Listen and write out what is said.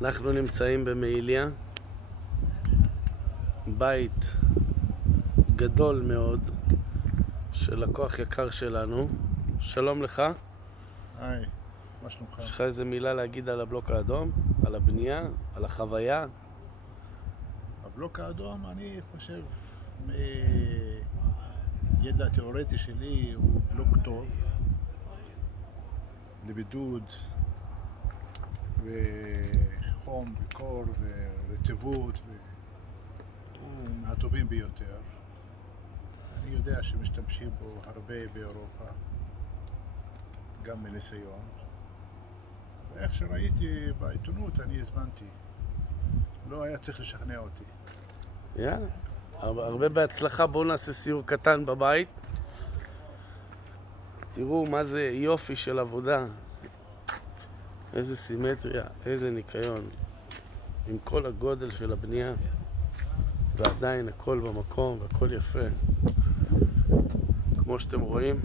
אנחנו נמצאים במעיליה, בית גדול מאוד של לקוח יקר שלנו. שלום לך. היי, מה שלומך? יש לך איזה מילה להגיד על הבלוק האדום, על הבנייה, על החוויה? הבלוק האדום, אני חושב, מידע תיאורטי שלי, הוא בלוק טוב לבידוד וחום וקור ורטיבות, הוא מהטובים ביותר. אני יודע שמשתמשים בו הרבה באירופה, גם מניסיון, ואיך שראיתי בעיתונות אני הזמנתי. לא היה צריך לשכנע אותי. יאללה, הרבה בהצלחה. בואו נעשה סיור קטן בבית. תראו מה זה יופי של עבודה, איזה סימטריה, איזה ניקיון, עם כל הגודל של הבנייה, ועדיין הכל במקום והכל יפה, כמו שאתם רואים.